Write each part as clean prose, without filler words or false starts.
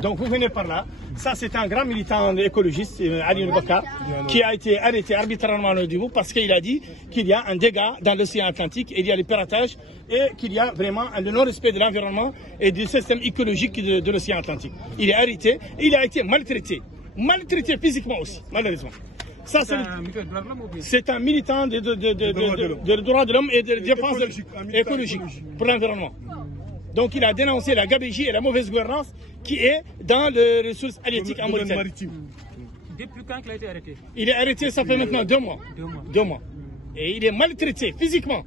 Donc vous venez par là. Ça c'est un grand militant écologiste, Ali Bakar, qui a été arrêté arbitrairement au Djibouti parce qu'il a dit qu'il y a un dégât dans l'océan Atlantique, il y a le piratage et qu'il y a vraiment le non-respect de l'environnement et du système écologique de l'océan Atlantique. Il est arrêté, il a été maltraité physiquement aussi, malheureusement. Ça, c'est un militant de droits de l'homme et de défense écologique pour l'environnement. Donc il a dénoncé la gabegie et la mauvaise gouvernance qui est dans les ressources halieutiques en Mauritanie. Depuis quand il a été arrêté? Il est arrêté, ça fait maintenant 2 mois. 2 mois. Et il est maltraité physiquement.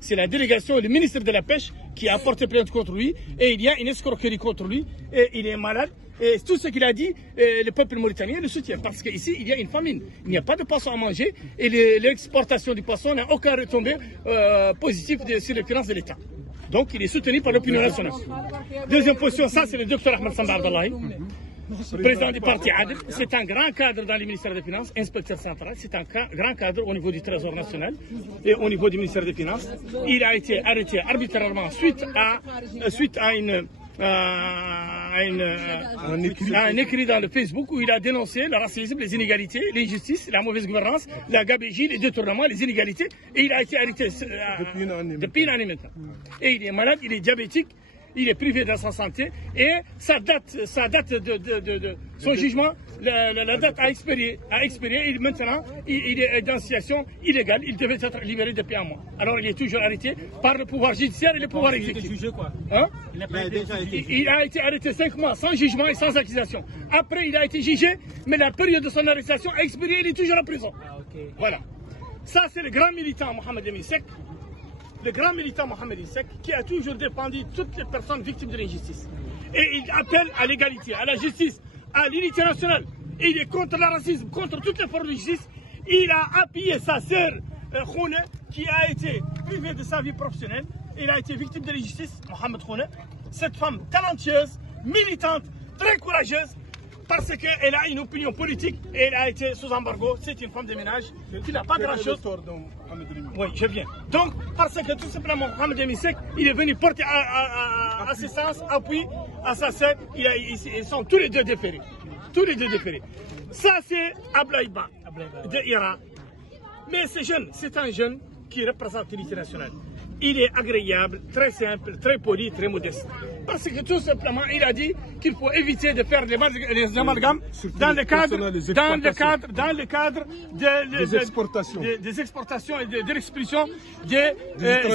C'est la délégation, le ministre de la Pêche qui a porté plainte contre lui. Et il y a une escroquerie contre lui. Et il est malade. Et tout ce qu'il a dit, le peuple mauritanien le soutient. Parce qu'ici, il y a une famine. Il n'y a pas de poisson à manger. Et l'exportation du poisson n'a aucun retombé positif sur les finances de l'État. Donc il est soutenu par l'opinion nationale. Deuxième position, ça c'est le docteur Ahmed Samba Abdallahi, président du parti Adel. C'est un grand cadre dans le ministère des Finances, inspecteur central. C'est un grand cadre au niveau du Trésor national et au niveau du ministère des Finances. Il a été arrêté arbitrairement suite à un écrit dans le Facebook où il a dénoncé le racisme, les inégalités, l'injustice, la mauvaise gouvernance, la gabegie, les détournements, les inégalités. Et il a été arrêté depuis une année maintenant. Et il est malade, il est diabétique, il est privé de sa santé. Et sa date de son jugement, la date a expiré. Et maintenant, il est dans une situation illégale. Il devait être libéré depuis 1 mois. Alors il est toujours arrêté par le pouvoir judiciaire et le pouvoir exécutif. Jugé quoi? Hein? Il a été arrêté 5 mois sans jugement et sans accusation. Après, il a été jugé, mais la période de son arrestation a expiré, il est toujours en prison. Voilà. Ça, c'est le grand militant Mohamed Emin Seck. Le grand militant Mohamed Emin Seck qui a toujours défendu toutes les personnes victimes de l'injustice. Et il appelle à l'égalité, à la justice, à l'unité nationale. Et il est contre le racisme, contre toutes les formes de justice. Il a appuyé sa sœur Khoune qui a été privée de sa vie professionnelle. Il a été victime de l'injustice, Mohamed Khoune. Cette femme talentueuse, militante, très courageuse, parce qu'elle a une opinion politique et elle a été sous embargo. C'est une femme de ménage qui n'a pas grand-chose. Oui, je viens. Donc, parce que tout simplement, Mohamed Emin Seck, il est venu porter assistance, appui à sa sœur. Ils sont tous les deux déférés. Tous les deux déférés. Ça, c'est Ablaïba de Iran. Mais c'est jeune, c'est un jeune qui représente l'unité nationale. Il est agréable, très simple, très poli, très modeste. Parce que tout simplement, il a dit qu'il faut éviter de faire les amalgames dans le cadre des exportations et de l'expulsion des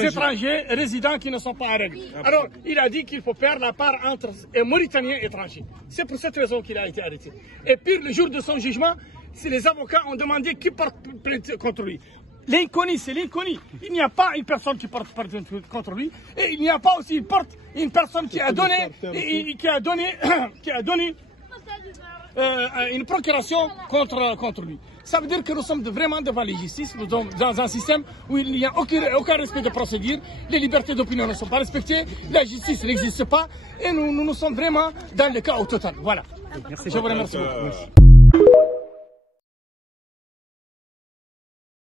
étrangers résidents qui ne sont pas en règle. Alors, il a dit qu'il faut faire la part entre Mauritaniens et étrangers. C'est pour cette raison qu'il a été arrêté. Et puis, le jour de son jugement, les avocats ont demandé qui porte plainte contre lui. L'inconnu, c'est l'inconnu. Il n'y a pas une personne qui porte plainte contre lui. Et il n'y a pas aussi une personne qui a donné une procuration contre lui. Ça veut dire que nous sommes vraiment devant la justice. Nous sommes dans un système où il n'y a aucun respect de procédure. Les libertés d'opinion ne sont pas respectées. La justice n'existe pas. Et nous sommes vraiment dans le chaos total. Voilà. Merci. Je vous remercie beaucoup. Merci.